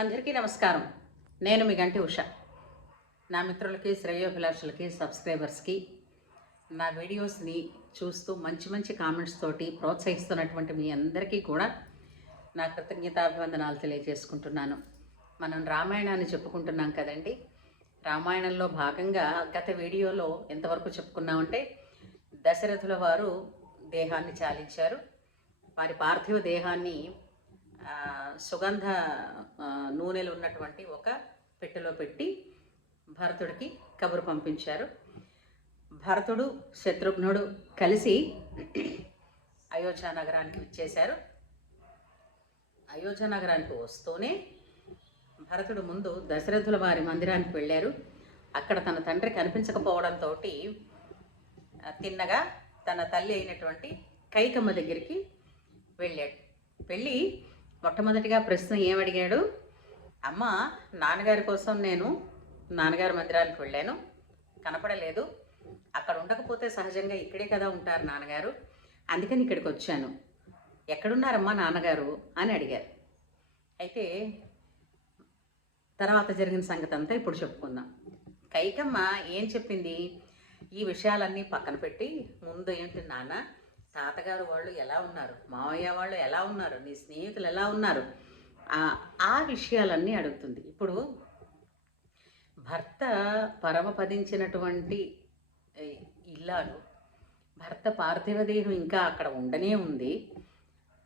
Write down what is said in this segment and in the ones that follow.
అందరికీ నమస్కారం. నేను మీ గంటి ఉష. నా మిత్రులకి, శ్రేయోభిలాషులకి, సబ్స్క్రైబర్స్కి నా వీడియోస్ని చూస్తూ మంచి మంచి కామెంట్స్ తోటి ప్రోత్సహిస్తున్నటువంటి మీ అందరికీ కూడా నా కృతజ్ఞతాభివందనాలు తెలియజేసుకుంటున్నాను. మనం రామాయణాన్ని చెప్పుకుంటున్నాం కదండి. రామాయణంలో భాగంగా గత వీడియోలో ఎంతవరకు చెప్పుకున్నామంటే దశరథుల వారు దేహాన్ని చాలించారు. వారి పార్థివ దేహాన్ని సుగంధ నూనెలు ఉన్నటువంటి ఒక పెట్టెలో పెట్టి భరతుడికి కబురు పంపించారు. భరతుడు, శత్రుఘ్నుడు కలిసి అయోధ్య నగరానికి వచ్చేశారు. అయోధ్య నగరానికి వస్తూనే భరతుడు ముందు దశరథుల వారి మందిరానికి వెళ్ళారు. అక్కడ తన తండ్రి కనిపించకపోవడంతో తిన్నగా తన తల్లి అయినటువంటి కైకమ్మ దగ్గరికి వెళ్ళాడు. వెళ్ళి మొట్టమొదటిగా ప్రశ్న ఏమడిగాడు? అమ్మ, నాన్నగారి కోసం నేను నాన్నగారి మందిరానికి వెళ్ళాను, కనపడలేదు. అక్కడ ఉండకపోతే సహజంగా ఇక్కడే కదా ఉంటారు నాన్నగారు, అందుకని ఇక్కడికి వచ్చాను. ఎక్కడున్నారమ్మా నాన్నగారు అని అడిగారు. అయితే తర్వాత జరిగిన సంగతి అంతా ఇప్పుడు చెప్పుకుందాం. కైకమ్మ ఏం చెప్పింది? ఈ విషయాలన్నీ పక్కన పెట్టి ముందు ఏంటి నాన్న, తాతగారు వాళ్ళు ఎలా ఉన్నారు, మావయ్య వాళ్ళు ఎలా ఉన్నారు, నీ స్నేహితులు ఎలా ఉన్నారు, ఆ విషయాలన్నీ అడుగుతుంది. ఇప్పుడు భర్త పరమపదించినటువంటి ఇల్లాలు, భర్త పార్థివ దేహం ఇంకా అక్కడ ఉండనే ఉంది.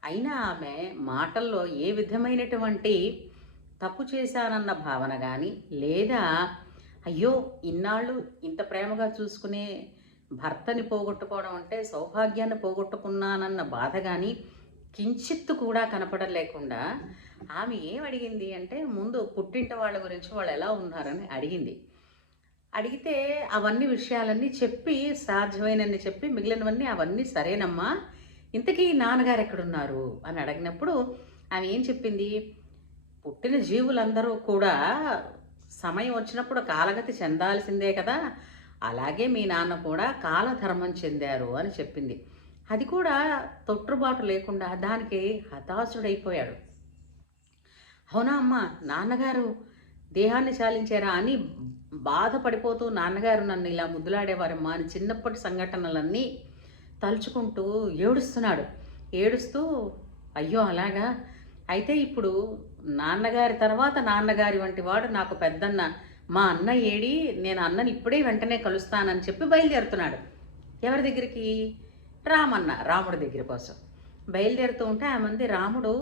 అయినా ఆమె మాటల్లో ఏ విధమైనటువంటి తప్పు చేశానన్న భావన కానీ, లేదా అయ్యో ఇన్నాళ్ళు ఇంత ప్రేమగా చూసుకునే భర్తని పోగొట్టుకోవడం అంటే సౌభాగ్యాన్ని పోగొట్టుకున్నానన్న బాధ కానీ కించిత్తు కూడా కనపడలేకుండా ఆమె ఏం అడిగింది అంటే, ముందు పుట్టింటి వాళ్ళ గురించి వాళ్ళు ఎలా ఉన్నారని అడిగింది. అడిగితే అవన్నీ విషయాలన్నీ చెప్పి, సాధ్యమైనన్ని చెప్పి, మిగిలినవన్నీ అవన్నీ సరేనమ్మా, ఇంతకీ నాన్నగారు ఎక్కడున్నారు అని అడిగినప్పుడు ఆమె ఏం చెప్పింది? పుట్టిన జీవులందరూ కూడా సమయం వచ్చినప్పుడు కాలగతి చెందాల్సిందే కదా, అలాగే మీ నాన్న కూడా కాలధర్మం చెందారు అని చెప్పింది. అది కూడా తొట్టుబాటు లేకుండా దానికి హతాశుడైపోయాడు. అవునా అమ్మ, నాన్నగారు దేహాన్ని చాలించారా అని బాధపడిపోతూ నాన్నగారు నన్ను ఇలా ముద్దులాడేవారమ్మా అని చిన్నప్పటి సంఘటనలన్నీ తలుచుకుంటూ ఏడుస్తున్నాడు. ఏడుస్తూ అయ్యో అలాగా, అయితే ఇప్పుడు నాన్నగారి తర్వాత నాన్నగారి వంటి వాడు నాకు పెద్దన్న, మా అన్న ఏడి, నేను అన్నని ఇప్పుడే వెంటనే కలుస్తానని చెప్పి బయలుదేరుతున్నాడు. ఎవరి దగ్గరికి? రాముడి దగ్గర కోసం బయలుదేరుతూ ఉంటే ఆమె రాముడు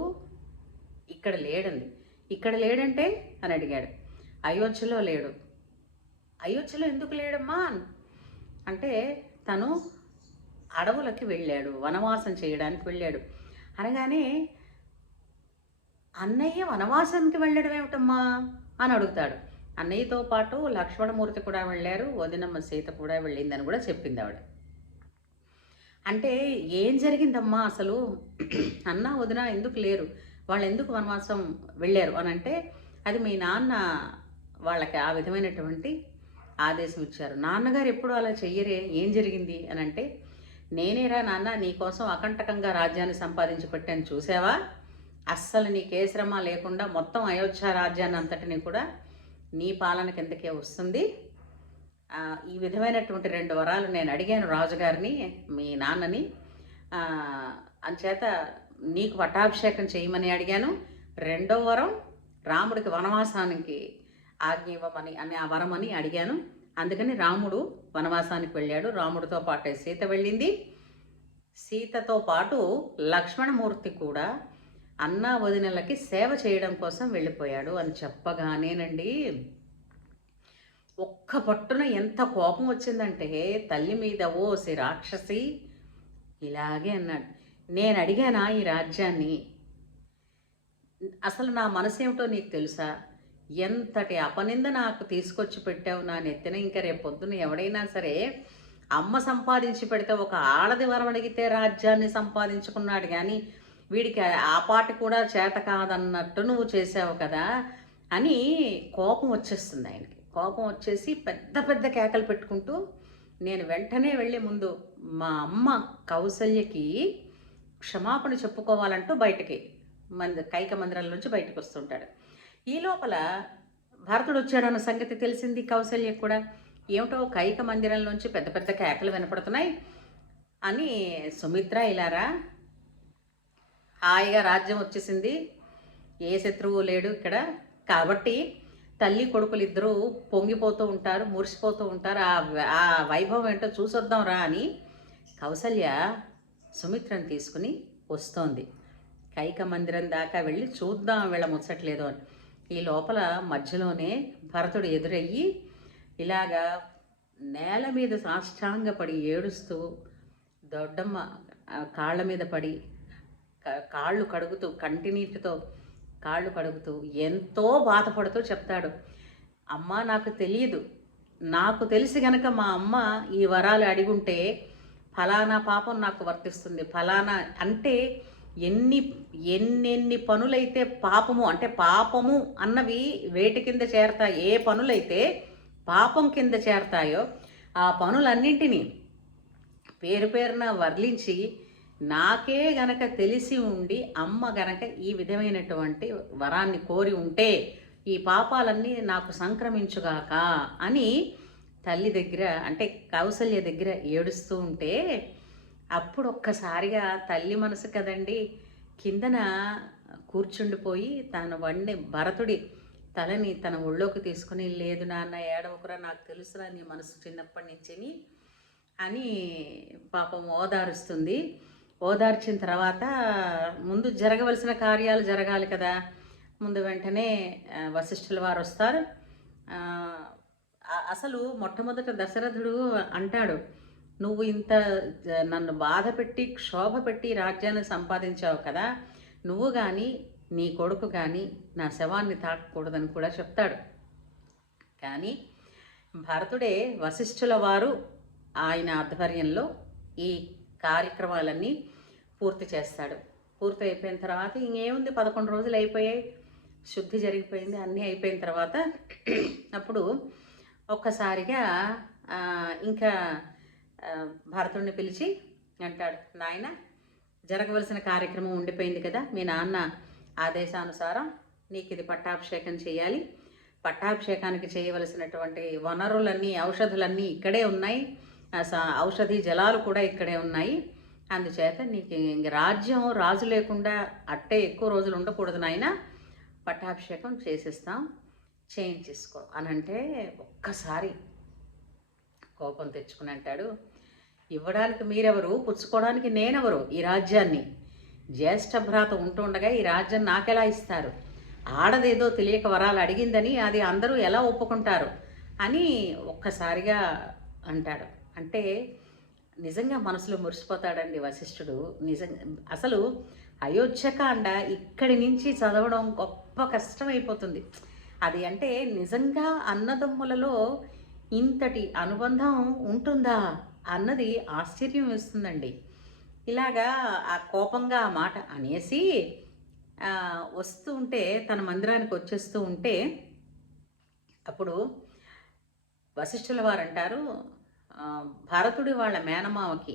ఇక్కడ లేడంది. ఇక్కడ లేడంటే అని అడిగాడు. అయోధ్యలో లేడు. అయోధ్యలో ఎందుకు లేడమ్మా అంటే, తను అడవులకి వెళ్ళాడు, వనవాసం చేయడానికి వెళ్ళాడు అనగానే, అన్నయ్య వనవాసానికి వెళ్ళడం ఏమిటమ్మా అని అడుగుతాడు. అన్నయ్యతో పాటు లక్ష్మణమూర్తి కూడా వెళ్ళారు, వదినమ్మ సీత కూడా వెళ్ళిందని కూడా చెప్పింది ఆవిడ. అంటే ఏం జరిగిందమ్మా అసలు, అన్న వదిన ఎందుకు లేరు, వాళ్ళు ఎందుకు వనవాసం వెళ్ళారు అని అంటే, అది మీ నాన్న వాళ్ళకి ఆ విధమైనటువంటి ఆదేశం ఇచ్చారు. నాన్నగారు ఎప్పుడు అలా చెయ్యరే, ఏం జరిగింది అని అంటే, నేనేరా నాన్న నీకోసం అకంటకంగా రాజ్యాన్ని సంపాదించి పెట్టాను చూసావా, అస్సలు నీకే శ్రమ లేకుండా మొత్తం అయోధ్య రాజ్యాన్ని అంతటిని కూడా నీ పాలన కిందకే వస్తుంది. ఈ విధమైనటువంటి 2 వరాలు నేను అడిగాను రాజుగారిని, మీ నాన్నని, అంచేత నీకు పట్టాభిషేకం చేయమని అడిగాను. 2వ వరం రాముడికి వనవాసానికి ఆజ్ఞ ఇవ్వమని అని ఆ వరమని అడిగాను. అందుకని రాముడు వనవాసానికి వెళ్ళాడు. రాముడితో పాటే సీత వెళ్ళింది. సీతతో పాటు లక్ష్మణమూర్తి కూడా అన్నా వదినలకి సేవ చేయడం కోసం వెళ్ళిపోయాడు అని చెప్పగానేనండి, ఒక్క పట్టున ఎంత కోపం వచ్చిందంటే తల్లి మీద, ఓ సి రాక్షసి, ఇలాగే అన్నాడు, నేను అడిగానా ఈ రాజ్యాన్ని, అసలు నా మనసు ఏమిటో నీకు తెలుసా, ఎంతటి అపనింద నాకు తీసుకొచ్చి పెట్టావు నా నెత్తిన. ఇంకా రేపు పొద్దున ఎవడైనా సరే అమ్మ సంపాదించి పెడితే ఒక ఆడది వరం అడిగితే రాజ్యాన్ని సంపాదించుకున్నాడు, కానీ వీడికి ఆ పాట కూడా చేత కాదన్నట్టు నువ్వు చేసావు కదా అని కోపం వచ్చేస్తుంది ఆయనకి. కోపం వచ్చేసి పెద్ద పెద్ద కేకలు పెట్టుకుంటూ, నేను వెంటనే వెళ్ళి ముందు మా అమ్మ కౌసల్యకి క్షమాపణ చెప్పుకోవాలంటూ బయటికి కైక మందిరం నుంచి బయటకు వస్తుంటాడు. ఈ లోపల భరతుడు వచ్చాడన్న సంగతి తెలిసింది కౌసల్యకు కూడా. ఏమిటో కైక మందిరంలోంచి పెద్ద పెద్ద కేకలు వినపడుతున్నాయి అని, సుమిత్ర ఇలారా, హాయిగా రాజ్యం వచ్చేసింది, ఏ శత్రువు లేడు ఇక్కడ, కాబట్టి తల్లి కొడుకులు ఇద్దరూ పొంగిపోతూ ఉంటారు, మురిసిపోతూ ఉంటారు, ఆ వైభవం ఏంటో చూసొద్దాం రా అని కౌసల్య సుమిత్రను తీసుకుని వస్తోంది. కైక మందిరం దాకా వెళ్ళి చూద్దాం వీళ్ళ ముచ్చట్లేదు అని. ఈ లోపల మధ్యలోనే భరతుడు ఎదురయ్యి ఇలాగా నేల మీద సాష్టాంగపడి ఏడుస్తూ దొడ్డమ్మ కాళ్ళ మీద పడి కాళ్ళు కడుగుతూ, కంటినీటితో కాళ్ళు కడుగుతూ ఎంతో బాధపడుతూ చెప్తాడు, అమ్మ నాకు తెలియదు, నాకు తెలిసి గనక మా అమ్మ ఈ వరాలు అడిగుంటే ఫలానా పాపం నాకు వర్తిస్తుంది, ఫలానా అంటే ఎన్నెన్ని పనులైతే పాపము అంటే పాపము అన్నవి వేటి కింద చేరతాయి, ఏ పనులైతే పాపం కింద చేరతాయో ఆ పనులన్నింటినీ పేరు పేరున వర్లించి నాకే గనక తెలిసి ఉండి అమ్మ గనక ఈ విధమైనటువంటి వరాన్ని కోరి ఉంటే ఈ పాపాలన్నీ నాకు సంక్రమించుగాక అని తల్లి దగ్గర అంటే కౌసల్య దగ్గర ఏడుస్తూ ఉంటే, అప్పుడు ఒక్కసారిగా తల్లి మనసు కదండి కిందన కూర్చుండిపోయి తన భరతుడి తలని తన ఒళ్ళోకి తీసుకుని, లేదు నాన్న ఏడవకురా, నాకు తెలుసురా నీ మనసు చిన్నప్పటి నుంచి అని పాపం ఓదారుస్తుంది. ఓదార్చిన తర్వాత ముందు జరగవలసిన కార్యాలు జరగాలి కదా. ముందు వెంటనే వశిష్ఠుల వారు వస్తారు. అసలు మొట్టమొదట దశరథుడు అంటాడు, నువ్వు ఇంత నన్ను బాధ పెట్టి క్షోభ పెట్టి రాజ్యాన్ని సంపాదించావు కదా, నువ్వు కానీ నీ కొడుకు కానీ నా శవాన్ని తాకకూడదని కూడా చెప్తాడు. కానీ భరతుడే వశిష్ఠుల వారు ఆయన ఆధ్వర్యంలో ఈ కార్యక్రమాలన్నీ పూర్తి చేస్తాడు. పూర్తి అయిపోయిన తర్వాత ఇంకేముంది, 11 రోజులు అయిపోయాయి, శుద్ధి జరిగిపోయింది, అన్నీ అయిపోయిన తర్వాత అప్పుడు ఒక్కసారిగా ఇంకా భరతుడిని పిలిచి అంటాడు, నాయన జరగవలసిన కార్యక్రమం ఉండిపోయింది కదా, మీ నాన్న ఆదేశానుసారం నీకు ఇది పట్టాభిషేకం చేయాలి, పట్టాభిషేకానికి చేయవలసినటువంటి వనరులన్నీ ఔషధులన్నీ ఇక్కడే ఉన్నాయి, ఔషధి జలాలు కూడా ఇక్కడే ఉన్నాయి, అందుచేత నీకు రాజ్యం రాజు లేకుండా అట్టే ఎక్కువ రోజులు ఉండకూడదు నాయన, పట్టాభిషేకం చేసేస్తాం, చేయించేసుకో అని అంటే ఒక్కసారి కోపం తెచ్చుకుని అంటాడు, ఇవ్వడానికి మీరెవరు, పుచ్చుకోవడానికి నేనెవరు, ఈ రాజ్యాన్ని జ్యేష్ఠ భ్రాత ఉంటుండగా ఈ రాజ్యం నాకెలా ఇస్తారు, ఆడదేదో తెలియక వరాలు అడిగిందని అది అందరూ ఎలా ఒప్పుకుంటారు అని ఒక్కసారిగా అంటాడు. అంటే నిజంగా మనసులో మురిసిపోతాడండి వశిష్ఠుడు. నిజంగా అసలు అయోధ్యకాండ ఇక్కడి నుంచి చదవడం గొప్ప కష్టమైపోతుంది. అది అంటే నిజంగా అన్నదమ్ములలో ఇంతటి అనుబంధం ఉంటుందా అన్నది ఆశ్చర్యం వేస్తుందండి. ఇలాగా ఆ కోపంగా ఆ మాట అనేసి వస్తూ ఉంటే, తన మందిరానికి వచ్చేస్తూ ఉంటే అప్పుడు వశిష్ఠుల వారు అంటారు, భరతుడి వాళ్ళ మేనమావకి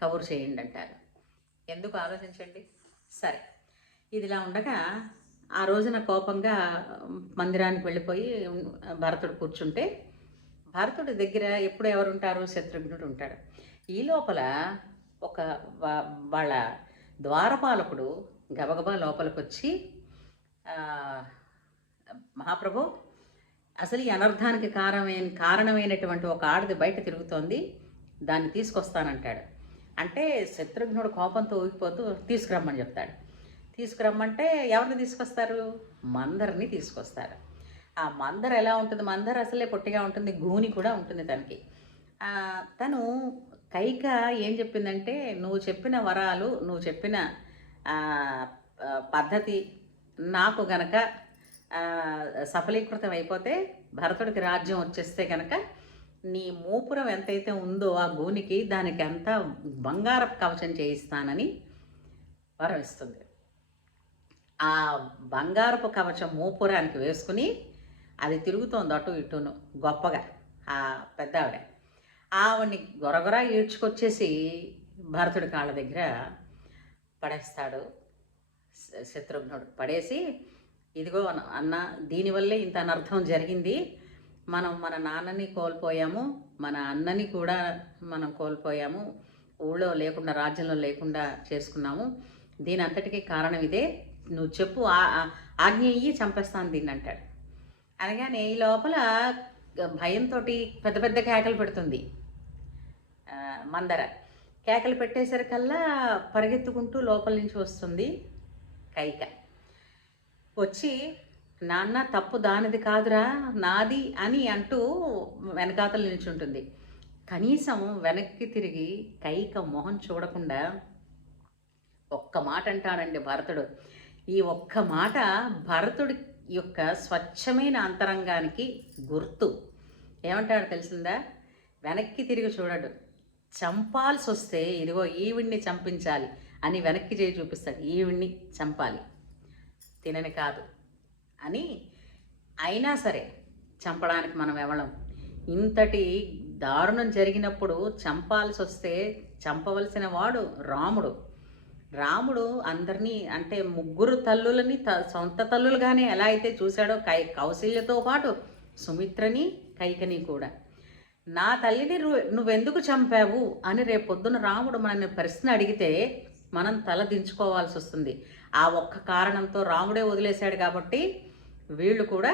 కబురు చేయండి అంటారు. ఎందుకు ఆలోచించండి. సరే, ఇదిలా ఉండగా ఆ రోజున కోపంగా మందిరానికి వెళ్ళిపోయి భరతుడు కూర్చుంటే, భరతుడి దగ్గర ఎప్పుడు ఎవరుంటారు, శత్రుఘ్నుడు ఉంటాడు. ఈ లోపల ఒక వాళ్ళ ద్వారపాలకుడు గబగబా లోపలికి వచ్చి, మహాప్రభు అసలు ఈ అనర్థానికి కారణమైనటువంటి ఒక ఆడది బయట తిరుగుతోంది, దాన్ని తీసుకొస్తానంటాడు. అంటే శత్రుఘ్నుడు కోపంతో ఊగిపోతూ తీసుకురమ్మని చెప్తాడు. తీసుకురమ్మంటే ఎవరిని తీసుకొస్తారు, మందరిని తీసుకొస్తారు. ఆ మందర ఎలా ఉంటుంది, మందర అసలే పొట్టిగా ఉంటుంది, గూని కూడా ఉంటుంది తనకి. తను కైక ఏం చెప్పిందంటే, నువ్వు చెప్పిన వరాలు, నువ్వు చెప్పిన పద్ధతి నాకు గనక సఫలీకృతం అయిపోతే, భరతుడికి రాజ్యం వచ్చేస్తే కనుక నీ మూపురం ఎంతైతే ఉందో ఆ గూనికి దానికి అంతా బంగారపు కవచం చేయిస్తానని వరం ఇస్తుంది. ఆ బంగారపు కవచం మూపురానికి వేసుకుని అది తిరుగుతోంది అటు ఇటును గొప్పగా. ఆ పెద్ద ఆవిడ్ని గొరగొర ఈడ్చుకొచ్చేసి భరతుడి కాళ్ళ దగ్గర పడేస్తాడు శత్రుఘ్నుడు. పడేసి ఇదిగో అన్న, దీనివల్లే ఇంత అనర్థం జరిగింది. మనం మన నాన్నని కోల్పోయాము, మన అన్నని కూడా మనం కోల్పోయాము, ఊళ్ళో లేకుండా రాజ్యంలో లేకుండా చేసుకున్నాము. దీని అంతటికీ కారణం ఇదే. నువ్వు చెప్పు, ఆజ్ఞ ఇయ్యి, చంపేస్తాను దీన్ని అంటాడు. అనగానే ఈ లోపల భయంతో పెద్ద పెద్ద కేకలు పెడుతుంది మందర. కేకలు పెట్టేసరికల్లా పరిగెత్తుకుంటూ లోపల నుంచి వస్తుంది కైక. వచ్చి, నాన్న తప్పు దానిది కాదురా, నాది అని అంటూ వెనకాతలు నిల్చుంటుంది. కనీసం వెనక్కి తిరిగి కైక మొహం చూడకుండా ఒక్క మాట అంటాడండి భరతుడు. ఈ ఒక్క మాట భరతుడి యొక్క స్వచ్ఛమైన అంతరంగానికి గుర్తు. ఏమంటాడు తెలిసిందా? వెనక్కి తిరిగి చూడడు. చంపాల్సి వస్తే ఇదిగో ఈవిడ్ని చంపించాలి అని వెనక్కి చేయి చూపిస్తాడు. ఈవిడ్ని చంపాలి, తినని కాదు అని. అయినా సరే చంపడానికి మనం ఎవలం. ఇంతటి దారుణం జరిగినప్పుడు చంపాల్సి వస్తే చంపవలసిన వాడు రాముడు. రాముడు అందరినీ, అంటే ముగ్గురు తల్లులని సొంత తల్లులుగానే ఎలా అయితే చూశాడో, కౌశల్యతో పాటు సుమిత్రని, కైకని కూడా. నా తల్లిని నువ్వెందుకు చంపావు అని రేపొద్దున రాముడు మనల్ని ప్రశ్న అడిగితే మనం తల దించుకోవాల్సి వస్తుంది. ఆ ఒక్క కారణంతో రాముడే వదిలేశాడు కాబట్టి వీళ్ళు కూడా,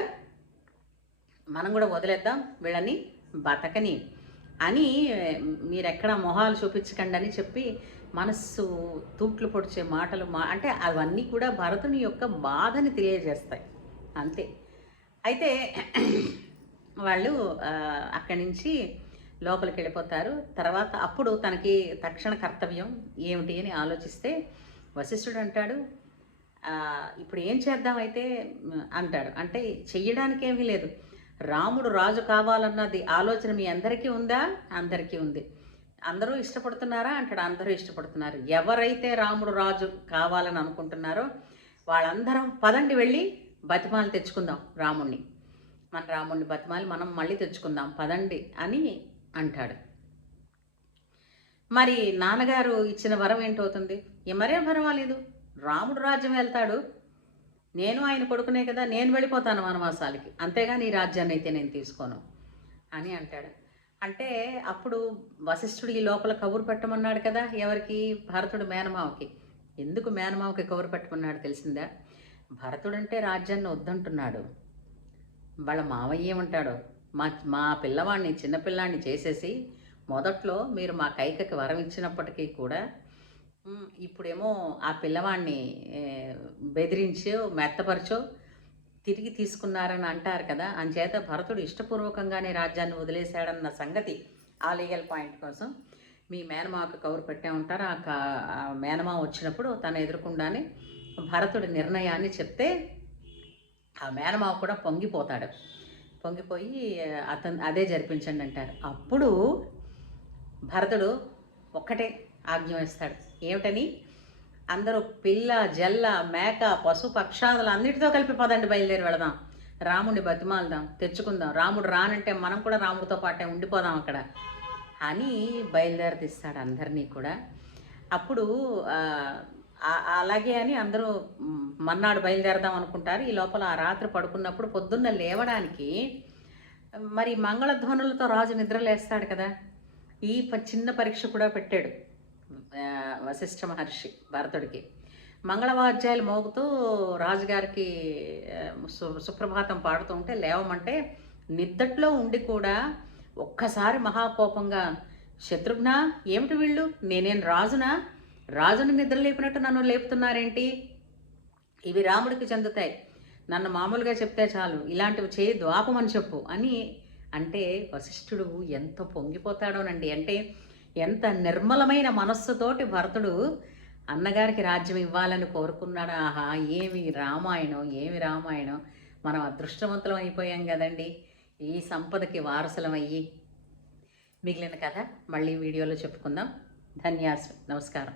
మనం కూడా వదిలేద్దాం వీళ్ళని, బతకని అని మీరెక్కడ మొహాలు చూపించకండి అని చెప్పి మనస్సు తూట్లు పొడిచే మాటలు అంటే అవన్నీ కూడా భరతుని యొక్క బాధని తెలియజేస్తాయి అంతే. అయితే వాళ్ళు అక్కడి నుంచి లోపలికి వెళ్ళిపోతారు. తర్వాత అప్పుడు తనకి తక్షణ కర్తవ్యం ఏమిటి అని ఆలోచిస్తే వశిష్ఠుడు అంటాడు, ఇప్పుడు ఏం చేద్దామైతే అంటాడు. అంటే చెయ్యడానికి ఏమీ లేదు, రాముడు రాజు కావాలన్నది ఆలోచన మీ అందరికీ ఉందా? అందరికీ ఉంది. అందరూ ఇష్టపడుతున్నారా అంటాడు. అందరూ ఇష్టపడుతున్నారు. ఎవరైతే రాముడు రాజు కావాలని అనుకుంటున్నారో వాళ్ళందరం పదండి వెళ్ళి బతిమాలు తెచ్చుకుందాం రాముణ్ణి, మన రాముణ్ణి బతిమాలి మనం మళ్ళీ తెచ్చుకుందాం పదండి అని అంటాడు. మరి నాన్నగారు ఇచ్చిన వరం ఏంటవుతుంది? మరేం పర్వాలేదు, రాముడు రాజ్యం వెళ్తాడు, నేను ఆయన కొడుకునే కదా, నేను వెళ్ళిపోతాను వనవాసాలకి, అంతేగాని ఈ రాజ్యాన్ని అయితే నేను తీసుకోను అని అంటాడు. అంటే అప్పుడు వశిష్ఠుడు ఈ లోపల కబురు పెట్టమన్నాడు కదా, ఎవరికి? భరతుడు మేనమావకి. ఎందుకు మేనమావకి కబురు పెట్టమన్నాడు తెలిసిందా? భరతుడంటే రాజ్యాన్ని వద్దంటున్నాడు. వాళ్ళ మావయ్య ఏమంటాడు, మా పిల్లవాడిని, చిన్నపిల్లాడిని చేసేసి మొదట్లో మీరు మా కైకకి వరం ఇచ్చినప్పటికీ కూడా ఇప్పుడేమో ఆ పిల్లవాడిని బెదిరించో మెత్తపరచో తిరిగి తీసుకున్నారని అంటారు కదా. అంచేత భరతుడు ఇష్టపూర్వకంగానే రాజ్యాన్ని వదిలేశాడన్న సంగతి ఆ లీగల్ పాయింట్ కోసం మీ మేనమావకు కౌరు పెట్టే ఉంటారు. ఆ మేనమావ వచ్చినప్పుడు తను ఎదుర్కొండానే భరతుడి నిర్ణయాన్ని చెప్తే ఆ మేనమావ కూడా పొంగిపోతాడు. పొంగిపోయి అదే జరిపించండి అంటారు. అప్పుడు భరతుడు ఒక్కటే ఆజ్ఞ వేస్తాడు. ఏమిటని? అందరూ పిల్ల, జల్ల, మేక, పశు, పక్షాదులు అన్నిటితో కలిపి పదండి బయలుదేరి వెళదాం, రాముడిని బతిమాలదాం, తెచ్చుకుందాం, రాముడు రానంటే మనం కూడా రాముడితో పాటే ఉండిపోదాం అక్కడ అని బయలుదేరతీస్తాడు అందరినీ కూడా. అప్పుడు అలాగే అని అందరూ మన్నాడు బయలుదేరదాం అనుకుంటారు. ఈ లోపల ఆ రాత్రి పడుకున్నప్పుడు పొద్దున్న లేవడానికి మరి మంగళధ్వనులతో రాజు నిద్రలేస్తాడు కదా. ఈ చిన్న పరీక్ష కూడా పెట్టాడు వశిష్ఠ మహర్షి భరతుడికి. మంగళవాద్యాలు మోగుతూ రాజుగారికి సుప్రభాతం పాడుతూ ఉంటే లేవమంటే నిద్దట్లో ఉండి కూడా ఒక్కసారి మహాకోపంగా, శత్రుఘ్న ఏమిటి వీళ్ళు, నేనేం రాజునా? రాజుని నిద్ర లేపినట్టు నన్ను లేపుతున్నారేంటి? ఇవి రాముడికి చెందుతాయి, నన్ను మామూలుగా చెప్తే చాలు, ఇలాంటివి చేయి ద్వాపమని చెప్పు అని అంటే వశిష్ఠుడు ఎంత పొంగిపోతాడోనండి. అంటే ఎంత నిర్మలమైన మనస్సుతోటి భరతుడు అన్నగారికి రాజ్యం ఇవ్వాలని కోరుకున్నాడు. ఆహా, ఏమి రామాయణం, ఏమి రామాయణం. మనం అదృష్టవంతులం అయిపోయాం కదండి ఈ సంపదకి వారసులం అయ్యి. మిగిలిన కథ మళ్ళీ వీడియోలో చెప్పుకుందాం. ధన్యాసు, నమస్కారం.